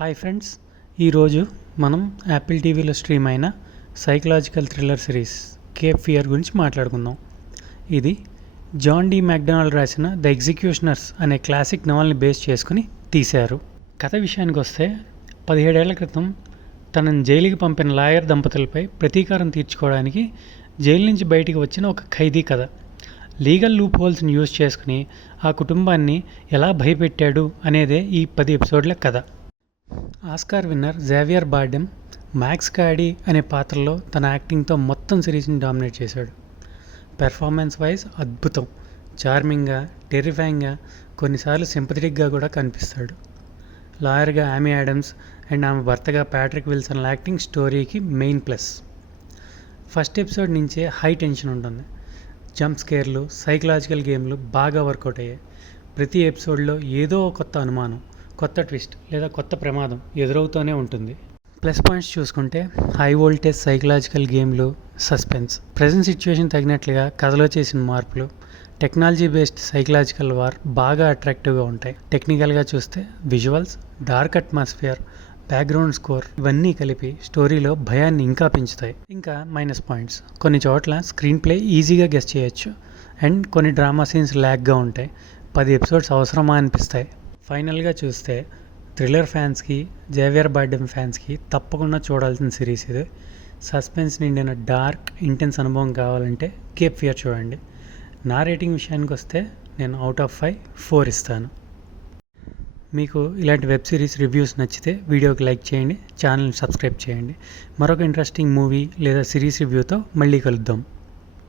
Hi friends, ఈరోజు మనం Apple టీవీలో స్ట్రీమ్ అయిన psychological thriller series Cape fear గురించి మాట్లాడుకుందాం. ఇది జాన్ డి మ్యాక్డొనాల్డ్ రాసిన ద ఎగ్జిక్యూషనర్స్ అనే క్లాసిక్ నవల్ని బేస్ చేసుకుని తీశారు. కథ విషయానికి వస్తే 17 ఏళ్ల క్రితం తనని జైలుకి పంపిన లాయర్ దంపతులపై ప్రతీకారం తీర్చుకోవడానికి జైలు నుంచి బయటికి వచ్చిన ఒక ఖైదీ కథ. లీగల్ లూప్ హోల్స్ని యూజ్ చేసుకుని ఆ కుటుంబాన్ని ఎలా భయపెట్టాడు అనేదే ఈ 10 ఎపిసోడ్ల కథ. Oscar winner Javier Bardem Max Cady అనే పాత్రలో తన యాక్టింగ్తో మొత్తం సిరీస్ని డామినేట్ చేశాడు. పెర్ఫార్మెన్స్ వైజ్ అద్భుతం, చార్మింగ్గా, టెర్రిఫైయింగ్గా, కొన్నిసార్లు సింపథెటిక్గా కూడా కనిపిస్తాడు. లాయర్గా ఆమీ యాడమ్స్ అండ్ ఆమె భర్తగా ప్యాట్రిక్ విల్సన్ యాక్టింగ్ స్టోరీకి మెయిన్ ప్లస్. ఫస్ట్ ఎపిసోడ్ నుంచే హై టెన్షన్ ఉంటుంది. జంప్ స్కేర్లు, సైకలాజికల్ గేమ్లు బాగా వర్కౌట్ అయ్యాయి. ప్రతి ఎపిసోడ్లో ఏదో కొత్త అనుమానం, కొత్త ట్విస్ట్ లేదా కొత్త ప్రమాదం ఎదురవుతూనే ఉంటుంది. ప్లస్ పాయింట్స్ చూసుకుంటే హై వోల్టేజ్ సైకలాజికల్ గేమ్లు, సస్పెన్స్, ప్రజెంట్ సిచ్యువేషన్ తగినట్లుగా కథలో చేసిన మార్పులు, టెక్నాలజీ బేస్డ్ సైకలాజికల్ వార్ బాగా అట్రాక్టివ్గా ఉంటాయి. టెక్నికల్గా చూస్తే visuals, dark atmosphere, background score ఇవన్నీ కలిపి స్టోరీలో భయాన్ని ఇంకా పెంచుతాయి. ఇంకా మైనస్ పాయింట్స్, కొన్ని చోట్ల స్క్రీన్ ప్లే ఈజీగా గెస్ చేయొచ్చు అండ్ కొన్ని డ్రామా సీన్స్ ల్యాగ్గా ఉంటాయి. 10 ఎపిసోడ్స్ అవసరమా అనిపిస్తాయి. ఫైనల్గా చూస్తే థ్రిల్లర్ ఫ్యాన్స్కి, జేవియర్ బార్డెమ్ ఫ్యాన్స్కి తప్పకుండా చూడాల్సిన సిరీస్ ఇది. సస్పెన్స్ నిండిన డార్క్ ఇంటెన్స్ అనుభవం కావాలంటే కేప్ ఫియర్ చూడండి. నా రేటింగ్ విషయానికి వస్తే నేను అవుట్ ఆఫ్ 5 4 ఇస్తాను. మీకు ఇలాంటి వెబ్ సిరీస్ రివ్యూస్ నచ్చితే వీడియోకి లైక్ చేయండి, ఛానల్ని సబ్స్క్రైబ్ చేయండి. మరొక ఇంట్రెస్టింగ్ మూవీ లేదా సిరీస్ రివ్యూతో మళ్ళీ కలుద్దాం.